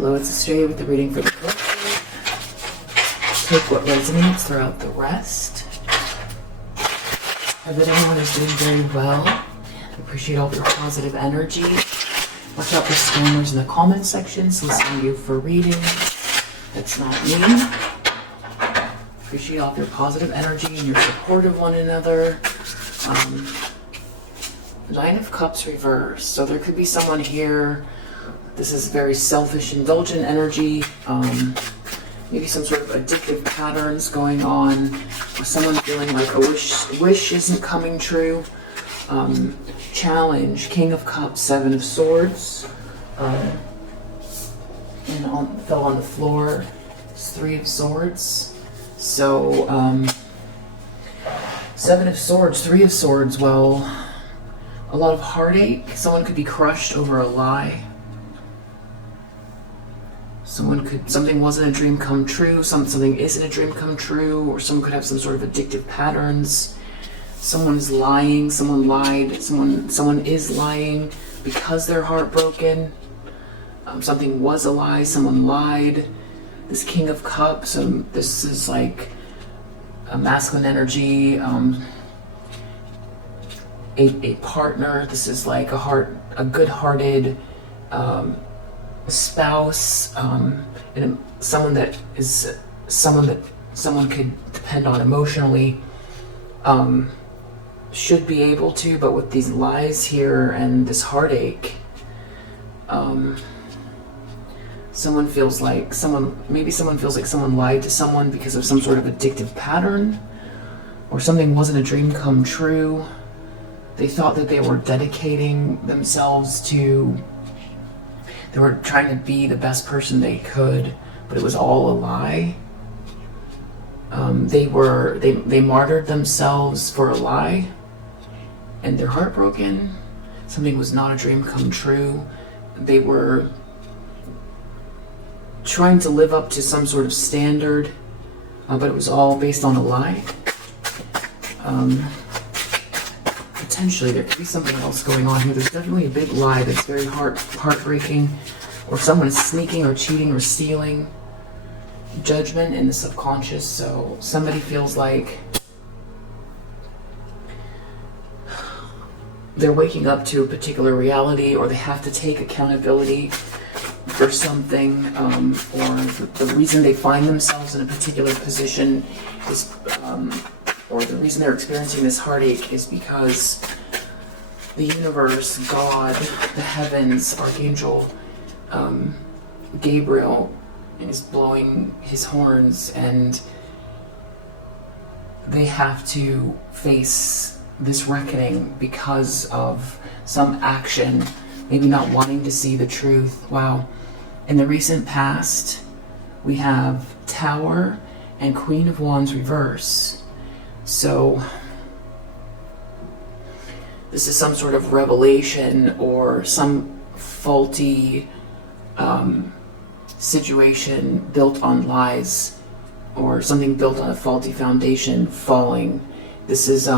Hello, it's Australia with the reading for the collective. Take what resonates, throw out the rest. I bet everyone is doing very well. I appreciate all of your positive energy. Watch out for scammers in the comment section, soliciting you for readings. That's not me. Appreciate all of your positive energy and your support of one another. Nine of Cups reversed. So there could be someone here. This is very selfish, indulgent energy. Maybe some sort of addictive patterns going on, or someone feeling like a wish isn't coming true. Challenge, King of Cups, Seven of Swords, and fell on the floor. It's Three of Swords. So Seven of Swords, Three of Swords. Well, a lot of heartache. Someone could be crushed over a lie. Something wasn't a dream come true, something isn't a dream come true, or someone could have some sort of addictive patterns. Someone is lying, someone lied, someone is lying because they're heartbroken. Something was a lie, someone lied. This King of Cups, this is like a masculine energy, a partner. This is like a good-hearted spouse, and someone that someone could depend on emotionally, should be able to, but with these lies here and this heartache, someone feels like someone lied to someone because of some sort of addictive pattern, or something wasn't a dream come true. They thought that they were dedicating themselves to, they were trying to be the best person they could, but it was all a lie. They martyred themselves for a lie, and they're heartbroken. Something was not a dream come true. They were trying to live up to some sort of standard, but it was all based on a lie. Potentially there could be something else going on here. There's definitely a big lie that's very heartbreaking, or someone is sneaking or cheating or stealing. Judgment in the subconscious. So somebody feels like they're waking up to a particular reality, or they have to take accountability for something, or the reason they find themselves in a particular position is, or the reason they're experiencing this heartache is because the universe, God, the heavens, Archangel Gabriel is blowing his horns, and they have to face this reckoning because of some action, maybe not wanting to see the truth. Wow. In the recent past, we have Tower and Queen of Wands reverse. So this is some sort of revelation, or some faulty situation built on lies, or something built on a faulty foundation falling. This is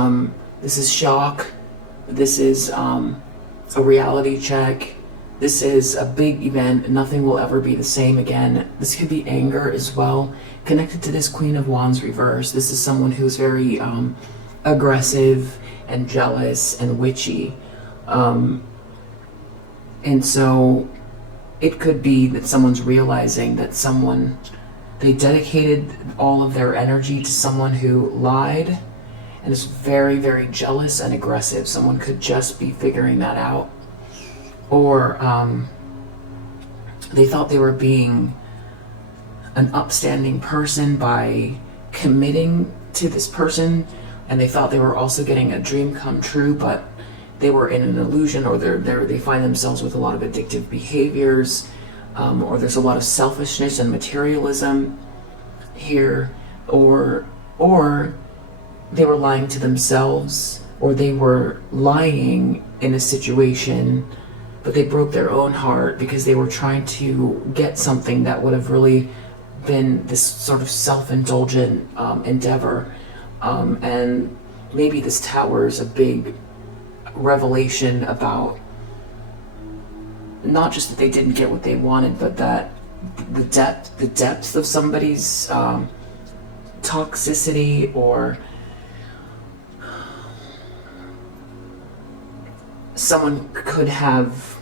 shock. This is a reality check. This is a big event. Nothing will ever be the same again. This could be anger as well, connected to this Queen of Wands reverse. This is someone who's very aggressive and jealous and witchy. And so it could be that someone's realizing that they dedicated all of their energy to someone who lied and is very, very jealous and aggressive. Someone could just be figuring that out. Or they thought they were being an upstanding person by committing to this person, and they thought they were also getting a dream come true, but they were in an illusion, or they find themselves with a lot of addictive behaviors, or there's a lot of selfishness and materialism here, or they were lying to themselves, or they were lying in a situation, but they broke their own heart because they were trying to get something that would have really been this sort of self-indulgent endeavor. And maybe this Tower is a big revelation about not just that they didn't get what they wanted, but that the depth of somebody's toxicity, or someone could have,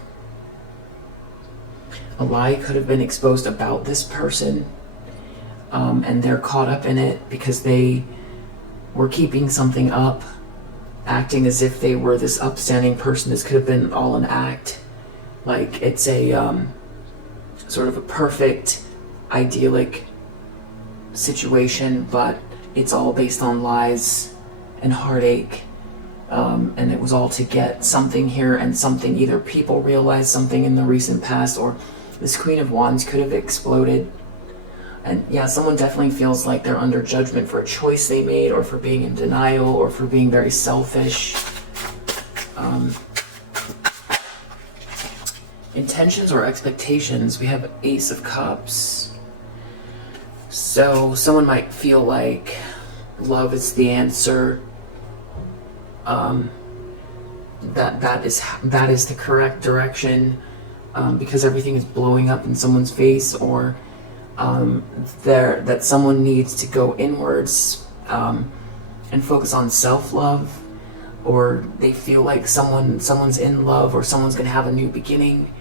a lie could have been exposed about this person, and they're caught up in it because they were keeping something up, acting as if they were this upstanding person. This could have been all an act. Like, it's a sort of a perfect, idyllic situation, but it's all based on lies and heartache. And it was all to get something here, and something, either people realized something in the recent past, or this Queen of Wands could have exploded. And yeah, someone definitely feels like they're under judgment for a choice they made, or for being in denial, or for being very selfish. Intentions or expectations, we have Ace of Cups. So someone might feel like love is the answer. That is the correct direction, because everything is blowing up in someone's face, or that someone needs to go inwards and focus on self-love, or they feel like someone's in love, or someone's gonna have a new beginning.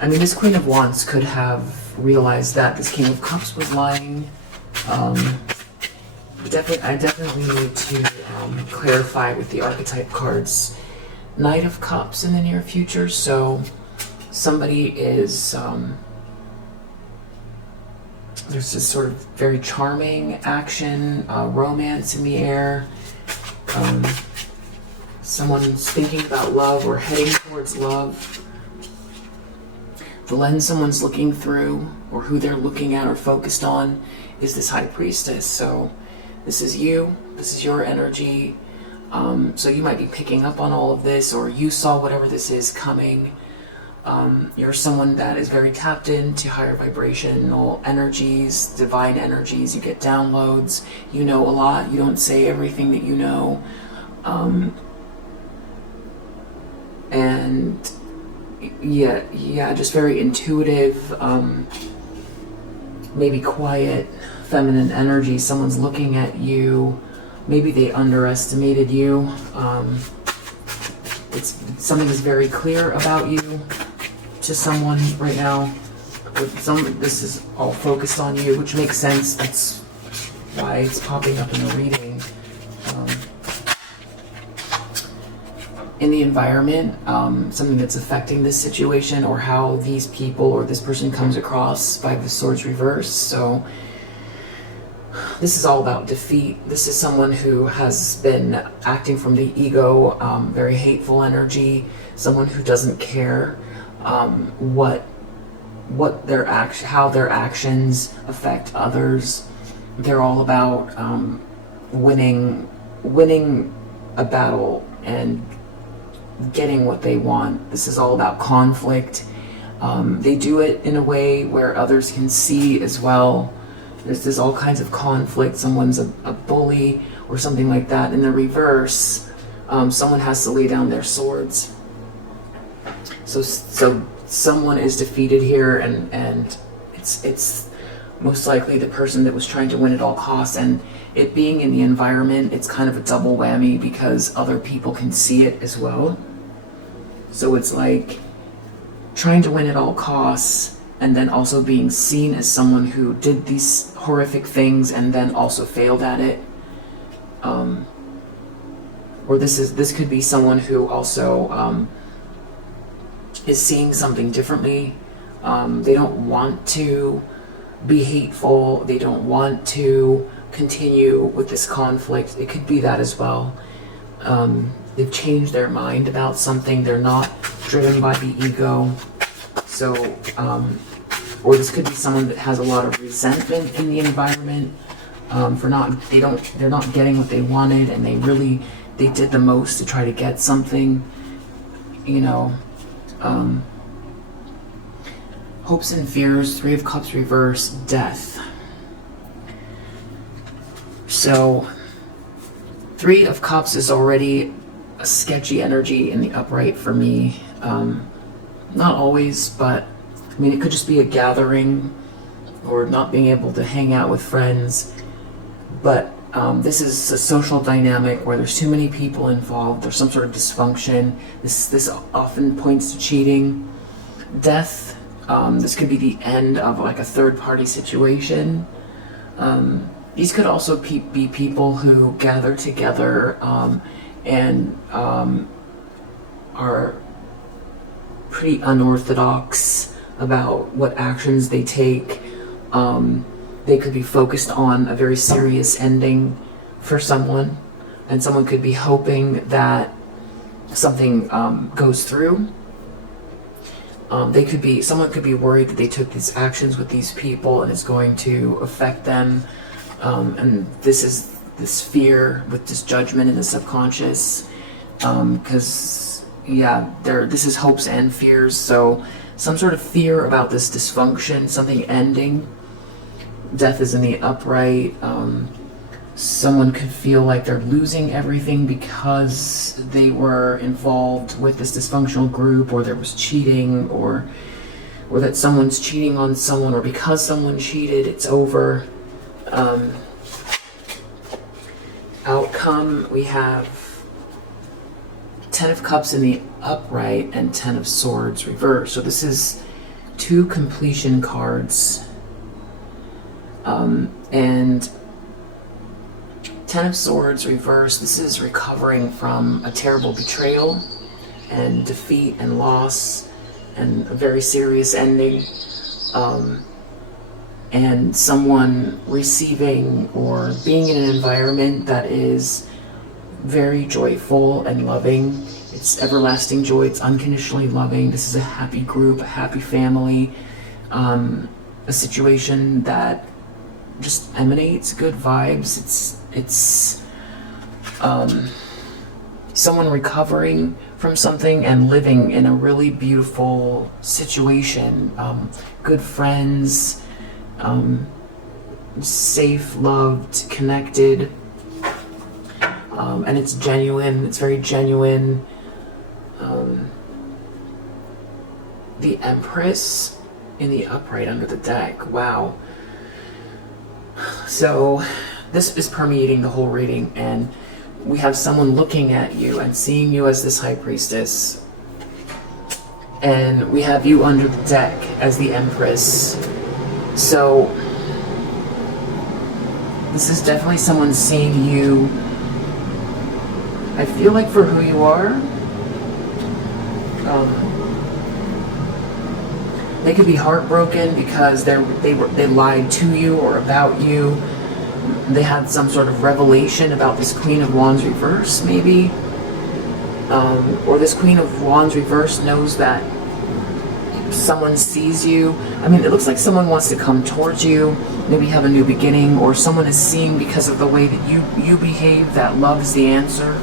I mean, this Queen of Wands could have realized that this King of Cups was lying. I definitely need to clarify with the archetype cards. Knight of Cups in the near future, so somebody is, there's this sort of very charming action, romance in the air. Someone's thinking about love or heading towards love. The lens someone's looking through, or who they're looking at or focused on, is this High Priestess. So this is you, this is your energy. So you might be picking up on all of this, or you saw whatever this is coming. You're someone that is very tapped into higher vibrational energies, divine energies. You get downloads, you know a lot, you don't say everything that you know. And yeah, just very intuitive, maybe quiet, feminine energy. Someone's looking at you. Maybe they underestimated you. Something is very clear about you to someone right now. This is all focused on you, which makes sense. That's why it's popping up in the reading. In the environment, something that's affecting this situation, or how these people or this person comes across by the Swords reverse. So this is all about defeat. This is someone who has been acting from the ego, very hateful energy, someone who doesn't care how their actions affect others. They're all about winning a battle and getting what they want. This is all about conflict. They do it in a way where others can see as well. There's all kinds of conflict. Someone's a bully or something like that. In the reverse, someone has to lay down their swords. So someone is defeated here, and it's most likely the person that was trying to win at all costs. And it being in the environment, it's kind of a double whammy, because other people can see it as well. So it's like trying to win at all costs, and then also being seen as someone who did these horrific things and then also failed at it. Or this could be someone who also is seeing something differently. They don't want to be hateful. They don't want to continue with this conflict. It could be that as well. They've changed their mind about something. They're not driven by the ego. So, or this could be someone that has a lot of resentment in the environment they're not getting what they wanted, and they did the most to try to get something, hopes and fears. Three of Cups reverse, death. So Three of Cups is already a sketchy energy in the upright for me. Not always, but I mean, it could just be a gathering or not being able to hang out with friends. But this is a social dynamic where there's too many people involved. There's some sort of dysfunction. This often points to cheating, death. This could be the end of like a third-party situation. These could also be people who gather together and are pretty unorthodox about what actions they take. They could be focused on a very serious ending for someone, and someone could be hoping that something goes through. Someone could be worried that they took these actions with these people and it's going to affect them. And this is this fear with this judgment in the subconscious. Because, this is hopes and fears. So some sort of fear about this dysfunction, something ending. Death is in the upright. Someone could feel like they're losing everything because they were involved with this dysfunctional group, or there was cheating, or that someone's cheating on someone, or because someone cheated, it's over. Outcome, we have 10 of Cups in the upright and 10 of Swords reversed. So this is 2 completion cards. And 10 of Swords reversed, this is recovering from a terrible betrayal and defeat and loss and a very serious ending. And someone receiving or being in an environment that is very joyful and loving. It's everlasting joy, it's unconditionally loving. This is a happy group, a happy family, a situation that just emanates good vibes. It's someone recovering from something and living in a really beautiful situation. Good friends, safe, loved, connected, and it's genuine. It's very genuine. The Empress in the upright under the deck. Wow. So this is permeating the whole reading, and we have someone looking at you and seeing you as this High Priestess, and we have you under the deck as the Empress. So this is definitely someone seeing you, I feel like, for who you are. They could be heartbroken because they lied to you or about you. They had some sort of revelation about this Queen of Wands reverse, maybe. Or this Queen of Wands reverse knows that someone sees you. I mean, it looks like someone wants to come towards you, maybe have a new beginning, or someone is seeing because of the way that you behave that love is the answer.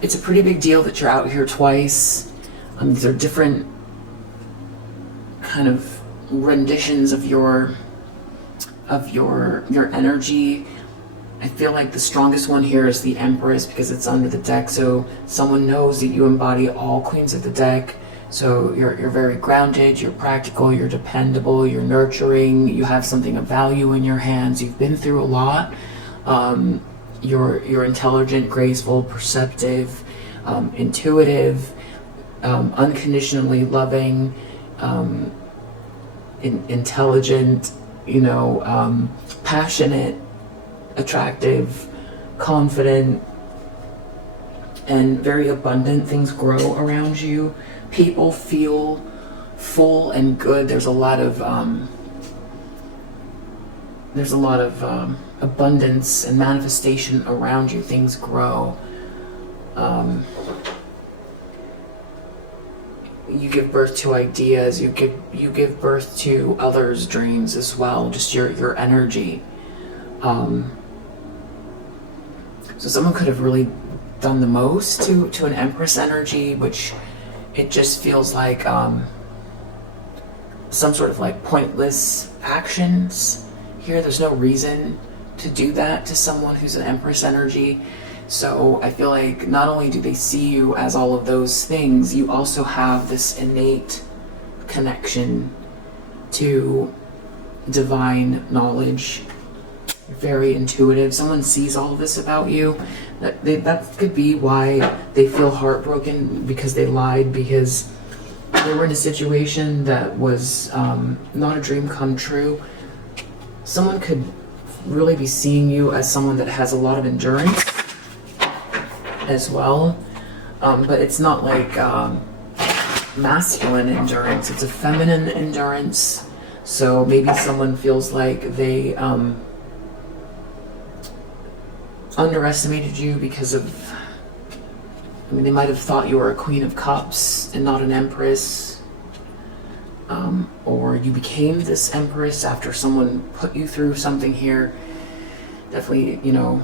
It's a pretty big deal that you're out here twice. These are different kind of renditions of your energy. I feel like the strongest one here is the Empress because it's under the deck. So someone knows that you embody all queens of the deck. So you're very grounded, you're practical, you're dependable, you're nurturing, you have something of value in your hands, you've been through a lot. You're intelligent, graceful, perceptive, intuitive, unconditionally loving, intelligent, passionate, attractive, confident, and very abundant. Things grow around you. People feel full and good. There's a lot of abundance and manifestation around you. Things grow. You give birth to ideas. You give birth to others' dreams as well. Just your energy. So someone could have really done the most to an Empress energy, which it just feels like some sort of like pointless actions here. There's no reason to do that to someone who's an Empress energy. So I feel like not only do they see you as all of those things, you also have this innate connection to divine knowledge. You're very intuitive. Someone sees all of this about you. That could be why they feel heartbroken, because they lied, because they were in a situation that was not a dream come true. Someone could really be seeing you as someone that has a lot of endurance as well, but it's not like masculine endurance, it's a feminine endurance. So maybe someone feels like they underestimated you because of, I mean, they might have thought you were a Queen of Cups and not an Empress, or you became this Empress after someone put you through something here. Definitely, you know,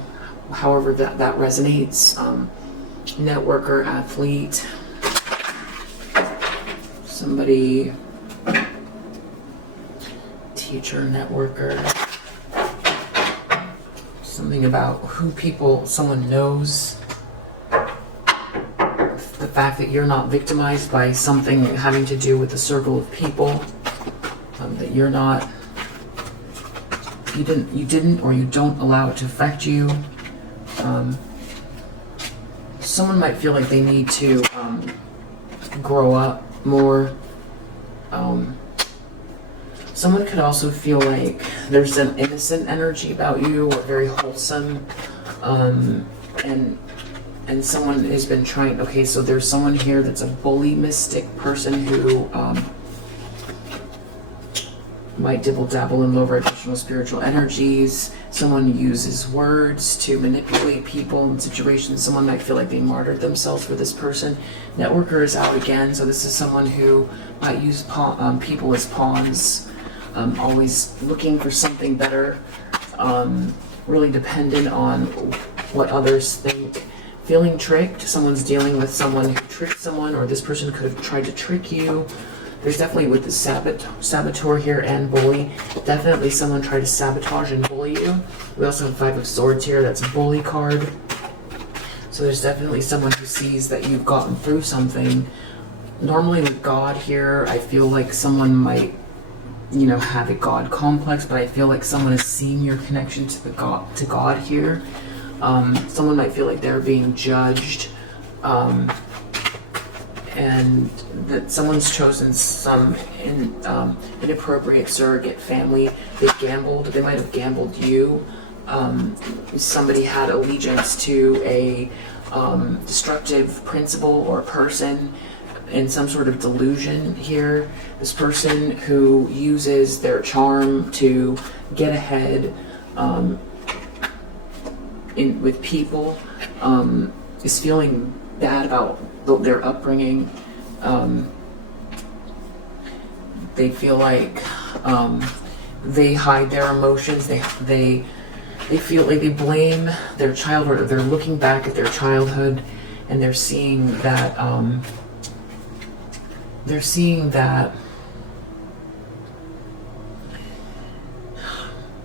however that resonates. Networker, athlete, somebody, teacher, networker, something about who someone knows. The fact that you're not victimized by something having to do with the circle of people, that you're not, you didn't or you don't allow it to affect you. Someone might feel like they need to grow up more. Someone could also feel like there's an innocent energy about you, or very wholesome, and someone has been trying. Okay, so there's someone here that's a bully mystic person who might dibble-dabble in low vibrational spiritual energies. Someone uses words to manipulate people in situations. Someone might feel like they martyred themselves for this person. Networker is out again, so this is someone who might use people as pawns, always looking for something better, really dependent on what others think. Feeling tricked, someone's dealing with someone who tricked someone, or this person could have tried to trick you. There's definitely, with the saboteur here and bully, definitely someone tried to sabotage and bully you. We also have 5 of Swords here, that's a bully card. So there's definitely someone who sees that you've gotten through something. Normally with God here, I feel like someone might, you know, have a God complex, but I feel like someone is seeing your connection to God here. Someone might feel like they're being judged, and that someone's chosen some inappropriate surrogate family. They might have gambled you. Somebody had allegiance to a destructive principle or person in some sort of delusion here. This person who uses their charm to get ahead with people is feeling bad about their upbringing. They feel like they hide their emotions. They feel like they blame their childhood, or they're looking back at their childhood and they're seeing that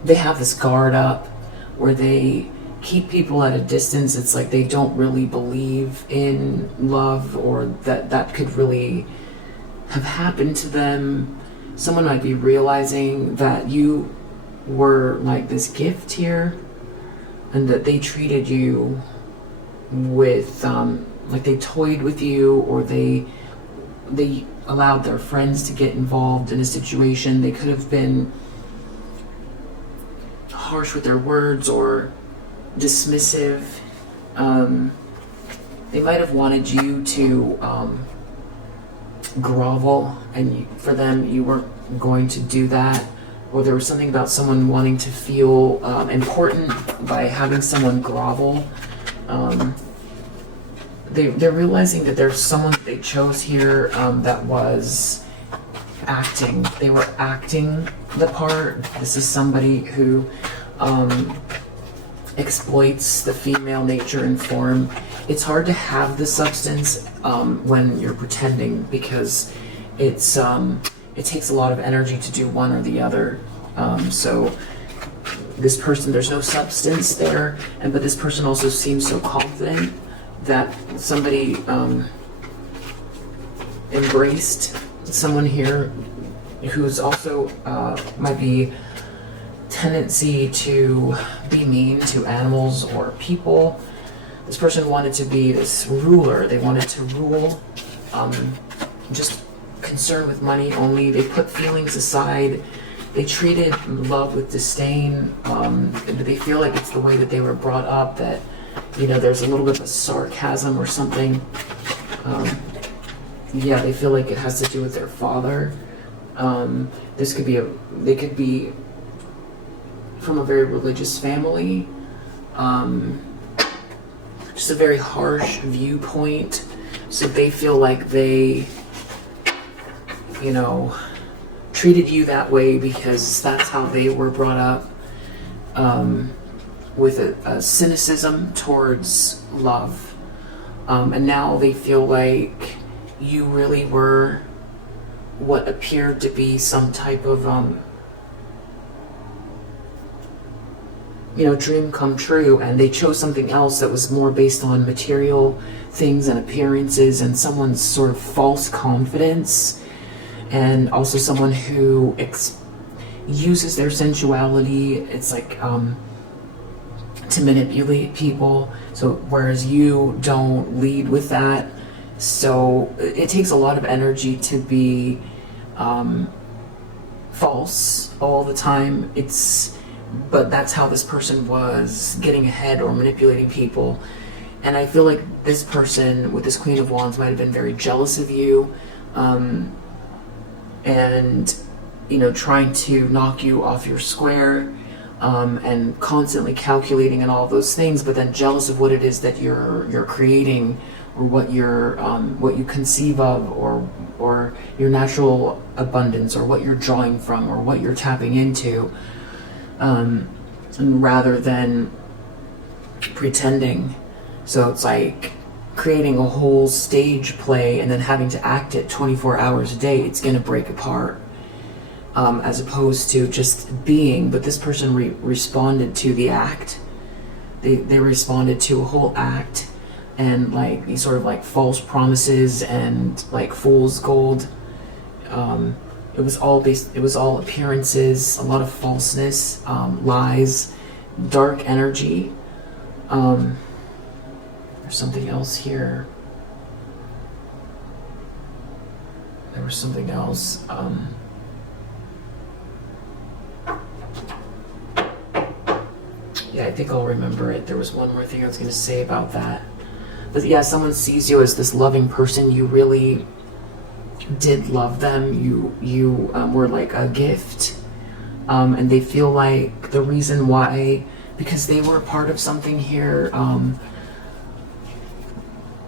they have this guard up where they keep people at a distance. It's like they don't really believe in love, or that could really have happened to them. Someone might be realizing that you were like this gift here, and that they treated you with like they toyed with you, or they allowed their friends to get involved in a situation. They could have been harsh with their words or dismissive. They might have wanted you to grovel, and for them you weren't going to do that. Or there was something about someone wanting to feel important by having someone grovel. They're realizing that there's someone that they chose here that was acting. They were acting the part. This is somebody who exploits the female nature and form. It's hard to have the substance when you're pretending, because it takes a lot of energy to do one or the other. So this person, there's no substance there, but this person also seems so confident that somebody embraced someone here who's also might be tendency to be mean to animals or people. This person wanted to be this ruler. They wanted to rule, just concerned with money only. They put feelings aside. They treated love with disdain. They feel like it's the way that they were brought up, that, you know, there's a little bit of a sarcasm or something. Yeah, they feel like it has to do with their father. This could be they could be from a very religious family. Just a very harsh viewpoint. So they feel like they, you know, treated you that way because that's how they were brought up, with a cynicism towards love. And now they feel like you really were what appeared to be some type of, you know, dream come true, and they chose something else that was more based on material things and appearances and someone's sort of false confidence, and also someone who uses their sensuality, it's like, to manipulate people. So whereas you don't lead with that, so it takes a lot of energy to be false all the time. But that's how this person was getting ahead or manipulating people. And I feel like this person with this Queen of Wands might have been very jealous of you, and, you know, trying to knock you off your square, and constantly calculating and all those things, but then jealous of what it is that you're creating, or what you conceive of, or your natural abundance, or what you're drawing from, or what you're tapping into. And rather than pretending. So it's like creating a whole stage play and then having to act it 24 hours a day. It's going to break apart, as opposed to just being. But this person responded to the act. They responded to a whole act, and like these sort of like false promises and like fool's gold. It was all appearances, a lot of falseness, lies, dark energy. There's something else here. There was something else. Yeah, I think I'll remember it. There was one more thing I was going to say about that. But yeah, someone sees you as this loving person. You really did love them. You were like a gift, and they feel like the reason why, because they were a part of something here,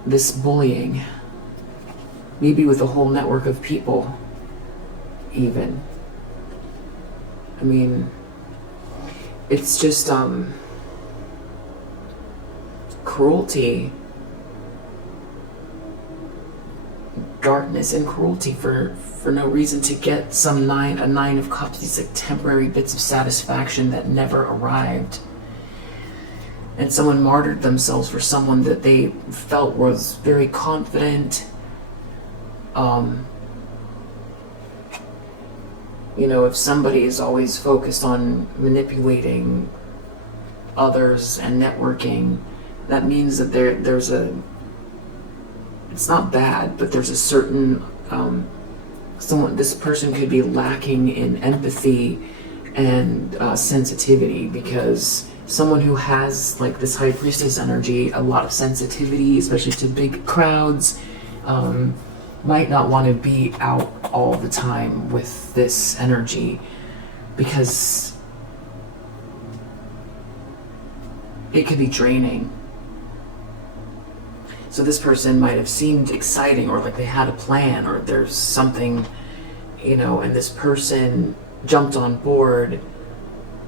this bullying, maybe with a whole network of people even. I mean, it's just cruelty, darkness and cruelty for no reason, to get a nine of cups, these like temporary bits of satisfaction that never arrived. And someone martyred themselves for someone that they felt was very confident. You know, if somebody is always focused on manipulating others and networking, that means that there's a, it's not bad, but there's a certain, this person could be lacking in empathy and sensitivity, because someone who has like this High Priestess energy, a lot of sensitivity, especially to big crowds, might not want to be out all the time with this energy, because it could be draining. So this person might have seemed exciting, or like they had a plan, or there's something, you know, and this person jumped on board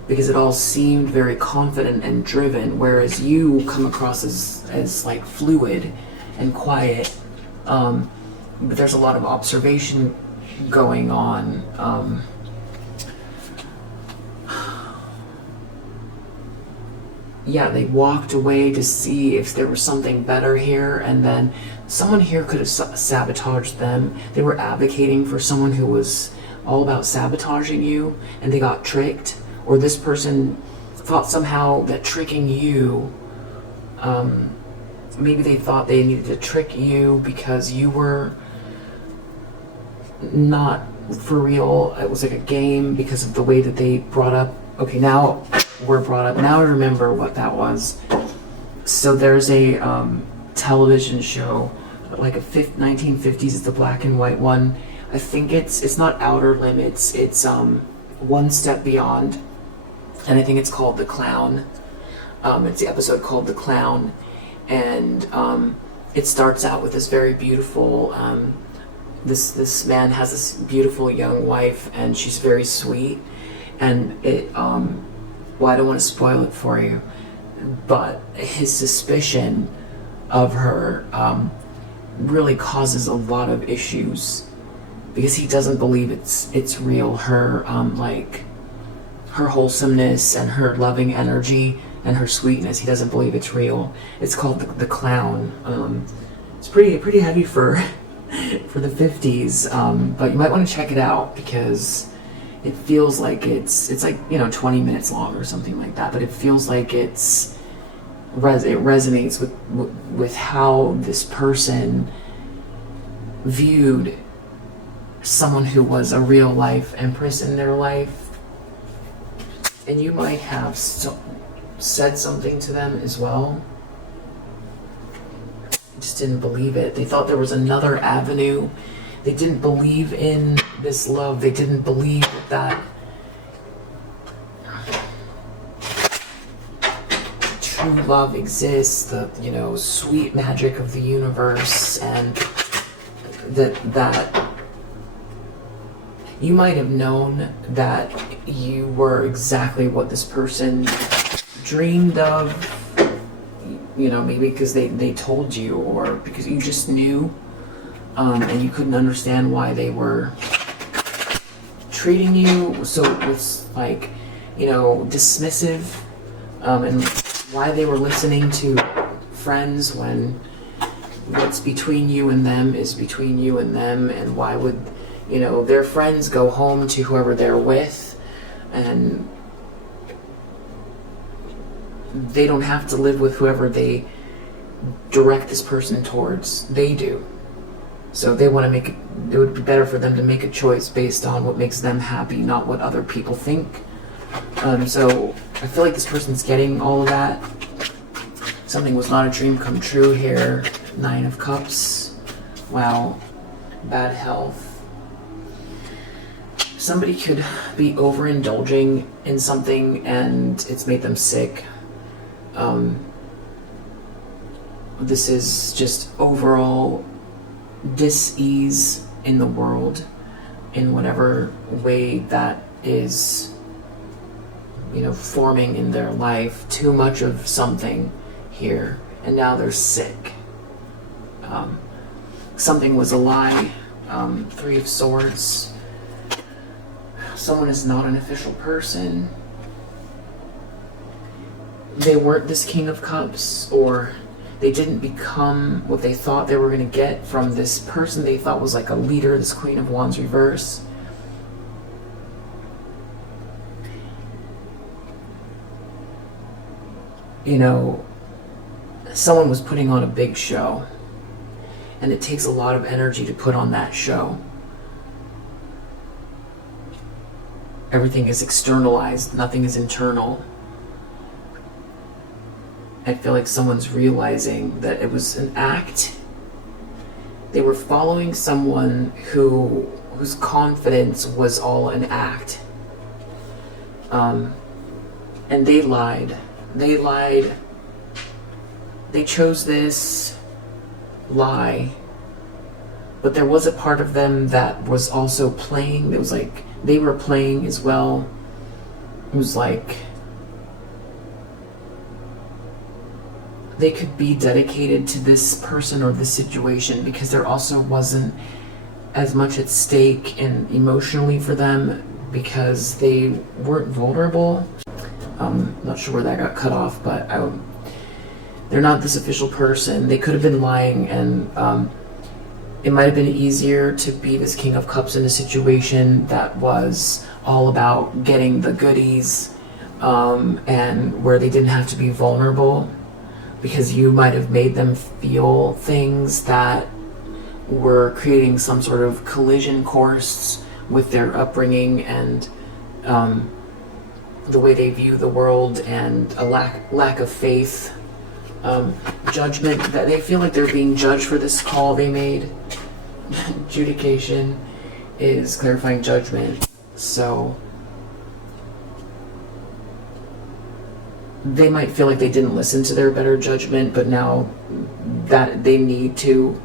because it all seemed very confident and driven, whereas you come across as like fluid and quiet. But there's a lot of observation going on. yeah, they walked away to see if there was something better here, and then someone here could have sabotaged them. They were advocating for someone who was all about sabotaging you, and they got tricked. Or this person thought somehow that tricking you, maybe they thought they needed to trick you because you were not for real. It was like a game because of the way that they brought up. Okay, now we're brought up. Now I remember what that was. So there's a television show, like a 1950s. It's the black and white one. I think it's not Outer Limits. It's One Step Beyond, and I think it's called The Clown. It's the episode called The Clown, and it starts out with this very beautiful. This man has this beautiful young wife, and she's very sweet. And it, well, I don't want to spoil it for you, but his suspicion of her really causes a lot of issues because he doesn't believe it's real. Her like her wholesomeness and her loving energy and her sweetness, he doesn't believe it's real. It's called The Clown. It's pretty heavy for the 50s, but you might want to check it out because it feels like it's like 20 minutes long or something like that, but it feels like it resonates with how this person viewed someone who was a real life empress in their life, and you might have said something to them as well. Just didn't believe it. They thought there was another avenue. They didn't believe in this love. They didn't believe that true love exists, the sweet magic of the universe, and that you might have known that you were exactly what this person dreamed of, maybe because they told you, or because you just knew, and you couldn't understand why they were treating you so with dismissive, and why they were listening to friends when what's between you and them is between you and them, and why would their friends go home to whoever they're with, and they don't have to live with whoever they direct this person towards. They do. So they want to it would be better for them to make a choice based on what makes them happy, not what other people think. So I feel like this person's getting all of that. Something was not a dream come true here. 9 of Cups. Wow. Bad health. Somebody could be overindulging in something and it's made them sick. This is just overall dis-ease in the world in whatever way that is forming in their life. Too much of something here, and now they're sick. Something was a lie. 3 of Swords. Someone is not an official person. They weren't this King of Cups, or they didn't become what they thought they were going to get from this person they thought was like a leader, this Queen of Wands reverse. Someone was putting on a big show, and it takes a lot of energy to put on that show. Everything is externalized, nothing is internal. I feel like someone's realizing that it was an act. They were following someone whose confidence was all an act. And they lied. They lied. They chose this lie. But there was a part of them that was also playing. It was like they were playing as well. It was like they could be dedicated to this person or this situation because there also wasn't as much at stake and emotionally for them because they weren't vulnerable. Not sure where that got cut off, but they're not this official person. They could have been lying, and it might have been easier to be this King of Cups in a situation that was all about getting the goodies, and where they didn't have to be vulnerable, because you might have made them feel things that were creating some sort of collision course with their upbringing and the way they view the world, and a lack of faith, judgment, that they feel like they're being judged for this call they made. Adjudication is clarifying judgment, so they might feel like they didn't listen to their better judgment, but now that they need to,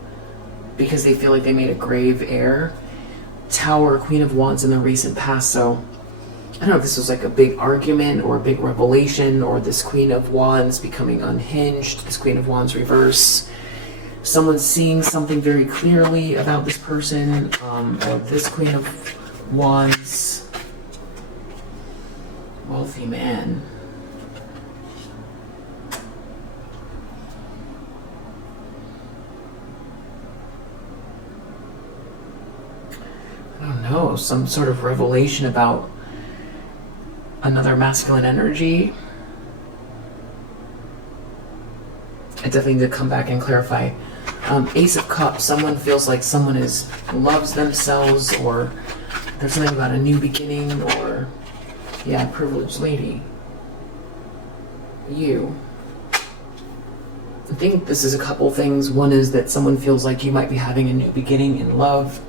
because they feel like they made a grave error. Tower, Queen of Wands in the recent past, so I don't know if this was like a big argument or a big revelation, or this Queen of Wands becoming unhinged, this Queen of Wands reverse. Someone's seeing something very clearly about this person, or this Queen of Wands. Wealthy man. I don't know, some sort of revelation about another masculine energy. I definitely need to come back and clarify. Ace of Cups, someone feels like someone loves themselves, or there's something about a new beginning, or yeah, privileged lady. You. I think this is a couple things. One is that someone feels like you might be having a new beginning in love,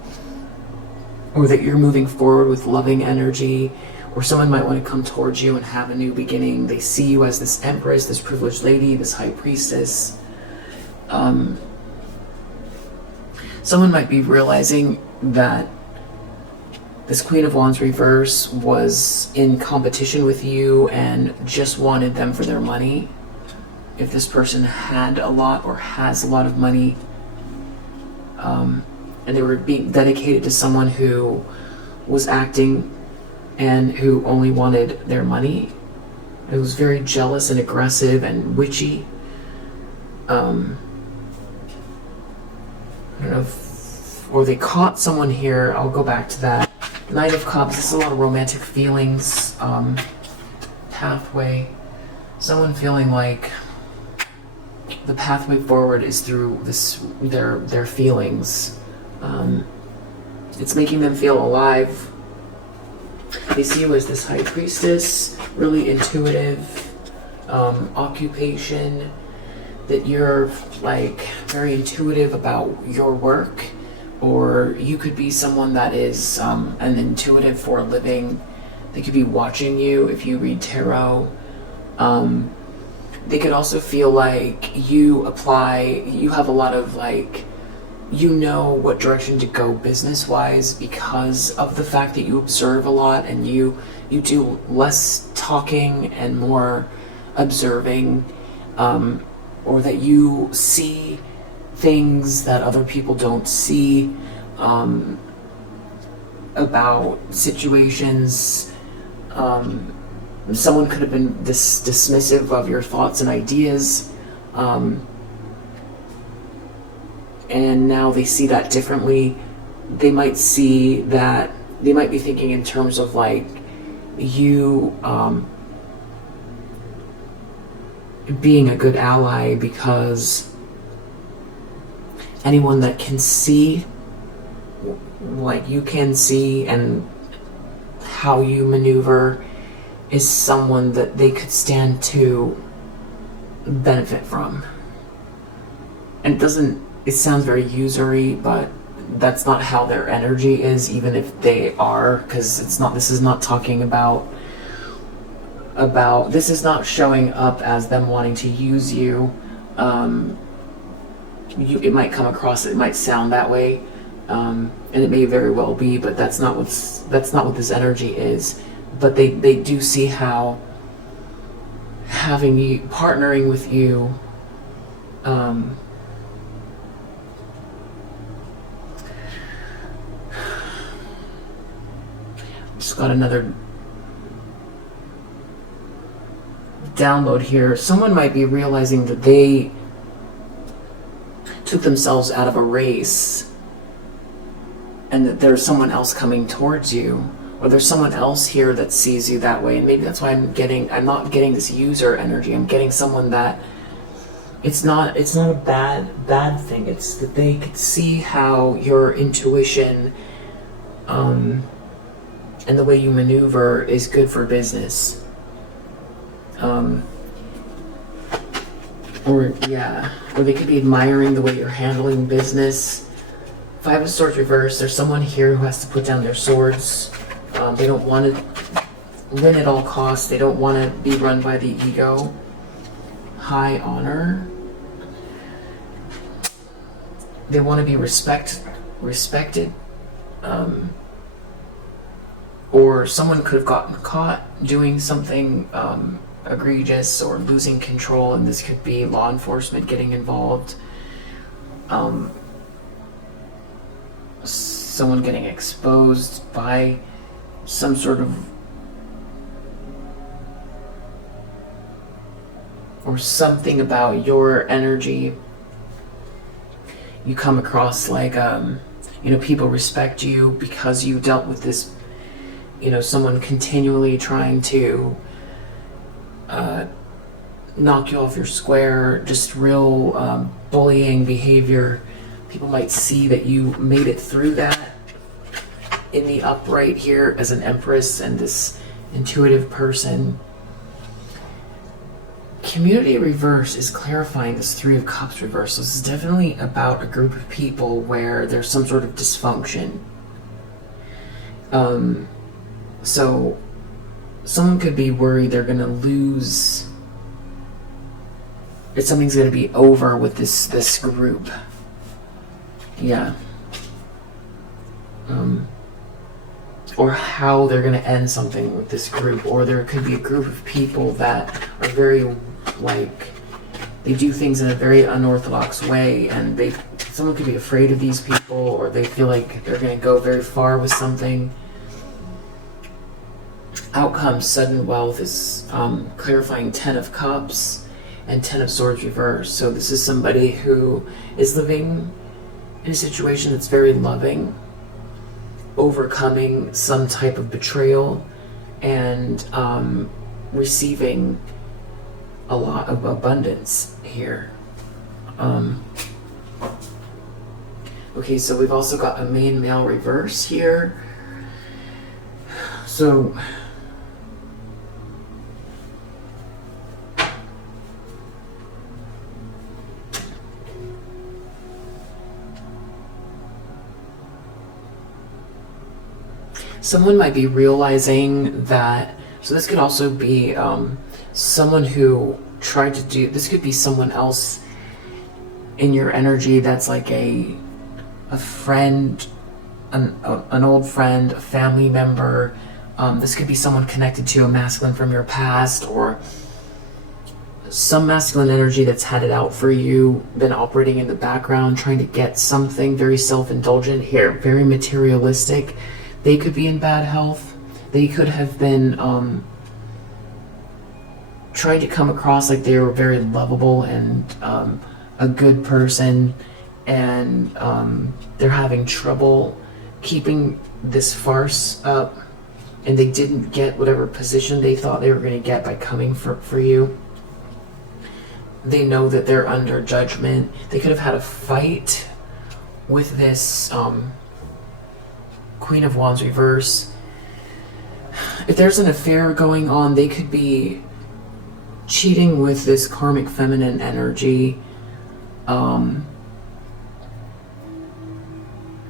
or that you're moving forward with loving energy, or someone might want to come towards you and have a new beginning. They see you as this Empress, this privileged lady, this High Priestess. Someone might be realizing that this Queen of Wands reverse was in competition with you and just wanted them for their money. If this person had a lot or has a lot of money, and they were being dedicated to someone who was acting and who only wanted their money. It was very jealous and aggressive and witchy. I don't know or they caught someone here. I'll go back to that. Knight of Cups, this is a lot of romantic feelings, pathway. Someone feeling like the pathway forward is through their feelings. It's making them feel alive. They see you as this High Priestess, really intuitive, occupation, that you're like very intuitive about your work, or you could be someone that is an intuitive for a living. They could be watching you if you read tarot. They could also feel like you have a lot of like, you know what direction to go business-wise because of the fact that you observe a lot and you do less talking and more observing, or that you see things that other people don't see about situations. Someone could have been dismissive of your thoughts and ideas, and now they see that differently. They might see that, they might be thinking in terms of like you being a good ally, because anyone that can see like you can see and how you maneuver is someone that they could stand to benefit from. And it sounds very usury, but that's not how their energy is, even if they are, because this is not talking about this is not showing up as them wanting to use you. It might come across, it might sound that way, and it may very well be, but that's not what this energy is. But they do see how having you, partnering with you, just got another download here. Someone might be realizing that they took themselves out of a race and that there's someone else coming towards you, or there's someone else here that sees you that way. And maybe that's why I'm not getting this user energy. I'm getting someone that it's not a bad thing. It's that they could see how your intuition and the way you maneuver is good for business. Or they could be admiring the way you're handling business. Five of Swords reversed. There's someone here who has to put down their swords. They don't want to win at all costs. They don't want to be run by the ego. High honor. They want to be respected. Or someone could have gotten caught doing something egregious or losing control, and this could be law enforcement getting involved. Someone getting exposed by some sort of, or something about your energy. You come across like, people respect you because you dealt with this, someone continually trying to knock you off your square, just real bullying behavior. People might see that you made it through that in the upright here as an Empress and this intuitive person. Community reverse is clarifying this Three of Cups reverse. So this is definitely about a group of people where there's some sort of dysfunction. So someone could be worried they're going to lose, that something's going to be over with this group. Yeah. Or how they're going to end something with this group. Or there could be a group of people that are very, they do things in a very unorthodox way, and someone could be afraid of these people, or they feel like they're going to go very far with something. Outcome, sudden wealth is clarifying 10 of Cups and 10 of Swords reverse. So this is somebody who is living in a situation that's very loving, overcoming some type of betrayal, and receiving a lot of abundance here. Okay, so we've also got a main male reverse here. So someone might be realizing that, so this could also be someone who tried to do, this could be someone else in your energy that's like a friend, an old friend, a family member. This could be someone connected to a masculine from your past, or some masculine energy that's had it out for you, been operating in the background, trying to get something, very self-indulgent here, very materialistic. They could be in bad health. They could have been trying to come across like they were very lovable and a good person, and they're having trouble keeping this farce up, and they didn't get whatever position they thought they were going to get by coming for you. They know that they're under judgment. They could have had a fight with this Queen of Wands reverse. If there's an affair going on, they could be cheating with this karmic feminine energy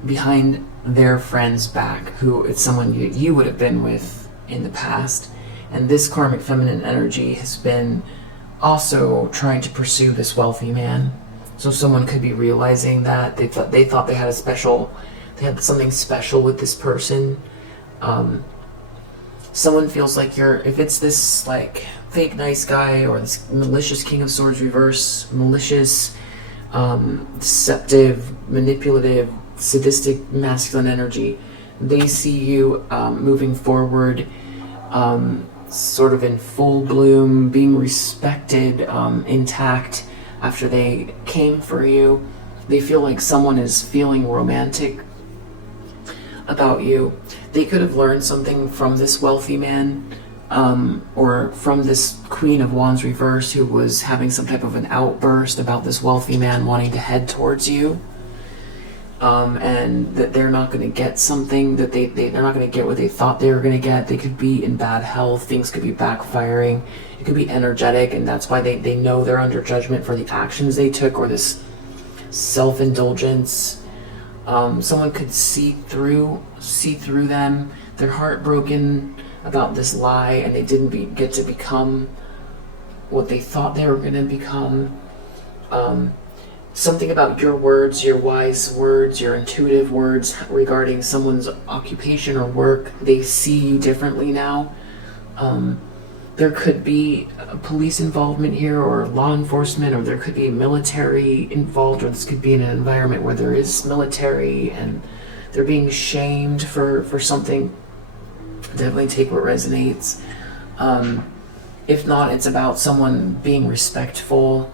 behind their friend's back, who it's someone you would have been with in the past. And this karmic feminine energy has been also trying to pursue this wealthy man. So someone could be realizing that they thought they had something special with this person. Someone feels like if it's this like fake nice guy, or this malicious King of Swords reverse, malicious, deceptive, manipulative, sadistic masculine energy, they see you moving forward sort of in full bloom, being respected, intact after they came for you. They feel like someone is feeling romantic about you. They could have learned something from this wealthy man, or from this Queen of Wands reverse who was having some type of an outburst about this wealthy man wanting to head towards you. And that they're not going to get something, that they're not going to get what they thought they were going to get. They could be in bad health. Things could be backfiring. It could be energetic, and that's why they know they're under judgment for the actions they took, or this self-indulgence. Someone could see through them. They're heartbroken about this lie, and they didn't get to become what they thought they were going to become. Something about your words, your wise words, your intuitive words regarding someone's occupation or work. They see you differently now. There could be a police involvement here, or law enforcement, or there could be military involved, or this could be in an environment where there is military and they're being shamed for something. Definitely take what resonates. If not, it's about someone being respectful,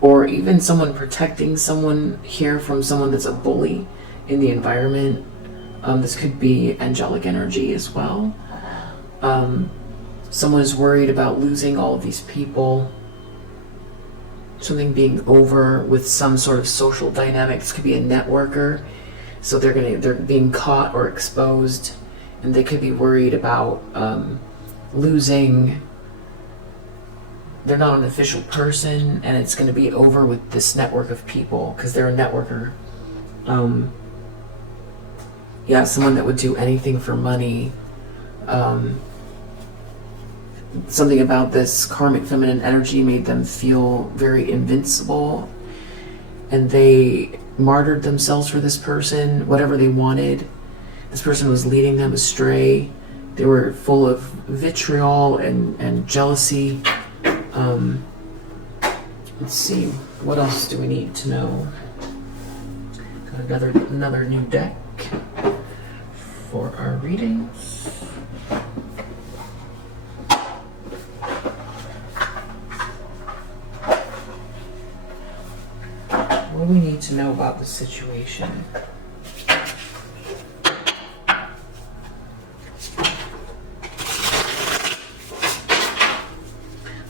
or even someone protecting someone here from someone that's a bully in the environment. This could be angelic energy as well. Someone is worried about losing all of these people. Something being over with some sort of social dynamic. This could be a networker. So they're being caught or exposed, and they could be worried about losing. They're not an official person, and it's going to be over with this network of people because they're a networker. Yeah, someone that would do anything for money. Something about this karmic feminine energy made them feel very invincible, and they martyred themselves for this person, whatever they wanted. This person was leading them astray. They were full of vitriol and jealousy. Let's see, what else do we need to know? Got another new deck for our readings. What do we need to know about the situation?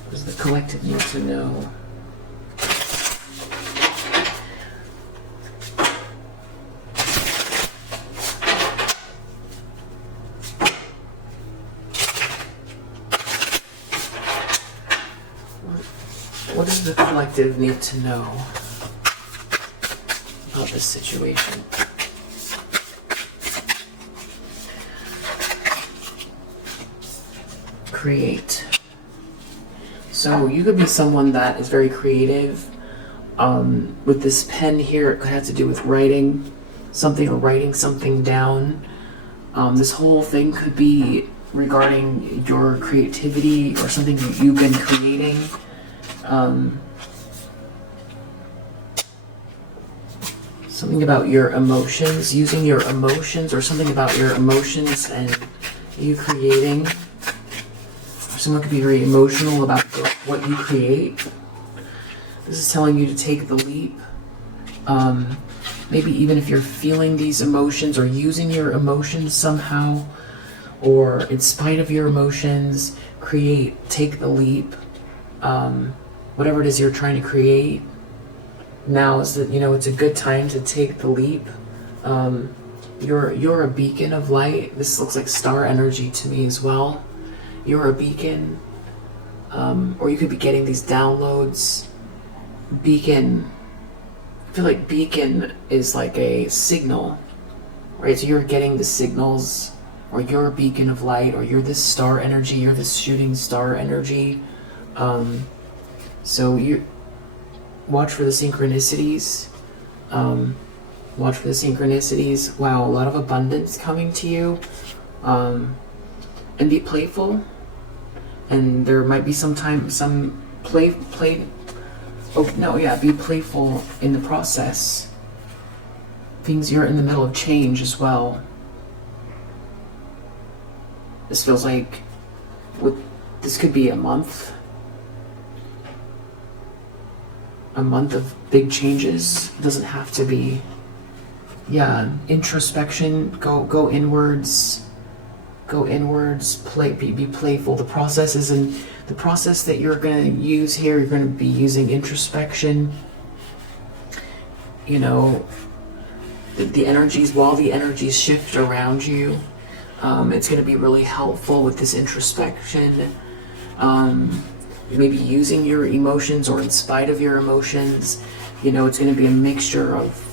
What does the collective need to know? What does the collective need to know about this situation? Create. So you could be someone that is very creative. With this pen here, it could have to do with writing something or writing something down. This whole thing could be regarding your creativity or something that you've been creating. Something about your emotions, using your emotions, or something about your emotions and you creating. Someone could be very emotional about what you create. This is telling you to take the leap. Maybe even if you're feeling these emotions or using your emotions somehow, or in spite of your emotions, take the leap. Whatever it is you're trying to create, now is that, it's a good time to take the leap. You're a beacon of light. This looks like star energy to me as well. You're a beacon, or you could be getting these downloads. Beacon, I feel like beacon is like a signal, right? So you're getting the signals, or you're a beacon of light, or you're this star energy, you're this shooting star energy. So you watch for the synchronicities. Watch for the synchronicities. Wow, a lot of abundance coming to you. And be playful. And there might be some be playful in the process. You're in the middle of change as well. This feels like this could be a month of big changes. It doesn't have to be. Yeah, introspection, go inwards, be playful. The process that you're going to use here, you're going to be using introspection. You know, the energies, while the energies shift around you, it's going to be really helpful with this introspection. Maybe using your emotions or in spite of your emotions. You know, it's going to be a mixture of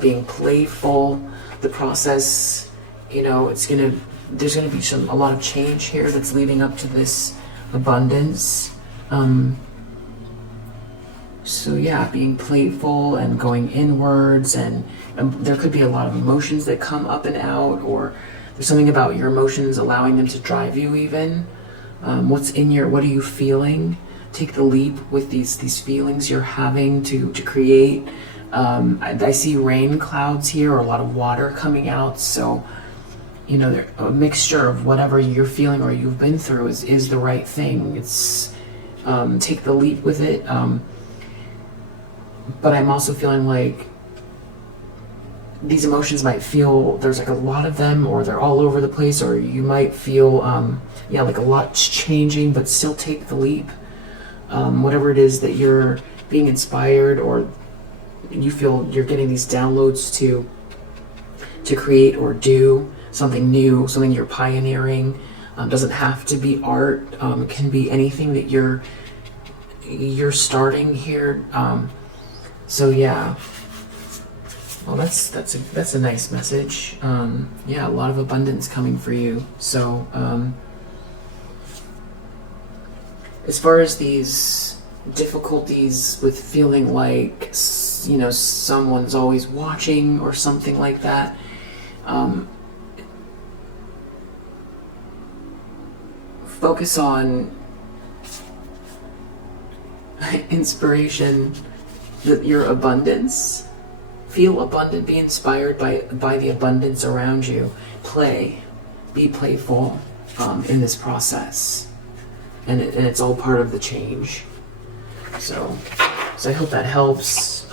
being playful. The process, you know, there's going to be a lot of change here that's leading up to this abundance. So yeah, being playful and going inwards, and there could be a lot of emotions that come up and out, or there's something about your emotions allowing them to drive you even. What are you feeling? Take the leap with these feelings you're having to create. I see rain clouds here, or a lot of water coming out. So, you know, a mixture of whatever you're feeling or you've been through is the right thing. It's take the leap with it. But I'm also feeling like these emotions might feel there's like a lot of them, or they're all over the place, or you might feel like a lot's changing, but still take the leap. Whatever it is that you're being inspired, or you feel you're getting these downloads to create or do something new, something you're pioneering. Doesn't have to be art. It can be anything that you're starting here. So yeah. Well, that's a nice message. Yeah, a lot of abundance coming for you. So as far as these difficulties with feeling like, you know, someone's always watching or something like that, focus on inspiration, your abundance. Feel abundant, be inspired by the abundance around you. Be playful in this process, and it's all part of the change. So I hope that helps.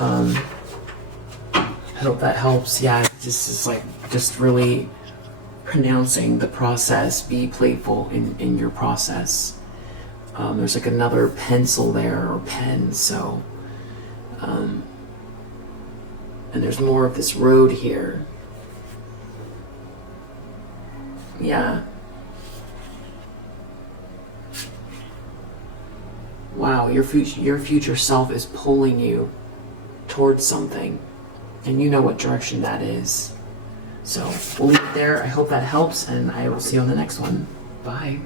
Yeah, this is like just really pronouncing the process. Be playful in your process. There's like another pencil there, or pen. So. And there's more of this road here. Yeah. Wow, your future self is pulling you towards something, and you know what direction that is. So we'll leave it there. I hope that helps, and I will see you on the next one. Bye.